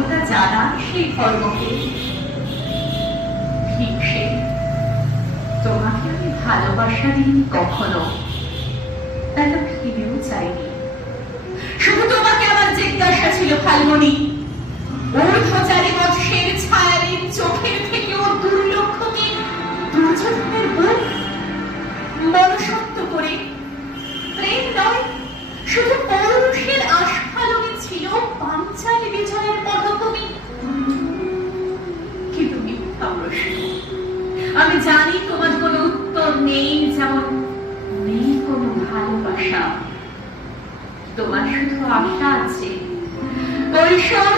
যোগ্যতা জানা সেই ধর্মকে। ঠিক সে তোমাকে আমি ভালোবাসা দিইনি কখনো, তাই তো ভেবেও চাইনি। শুধু তোমাকে আমার জিজ্ঞাসা ছিল ফাল্গুনী, ঊর্ধ্বচারী মৎস্যের ছায়ালীন চোখের থেকেও দুর্লক্ষ কি দুর্যোধনের বুক মনসত্ব করে প্রেম নয়, শুধু পৌরুষের আস্ফালনে ছিল পাঞ্চালী বিজয়ের পটভূমি। কিন্তু মিথ্যা প্রশ্ন। আমি জানি তোমার কোনো উত্তর নেই, যেমন নেই কোনো ভালোবাসা। তোমার শুধু আশা আছে কৈশোর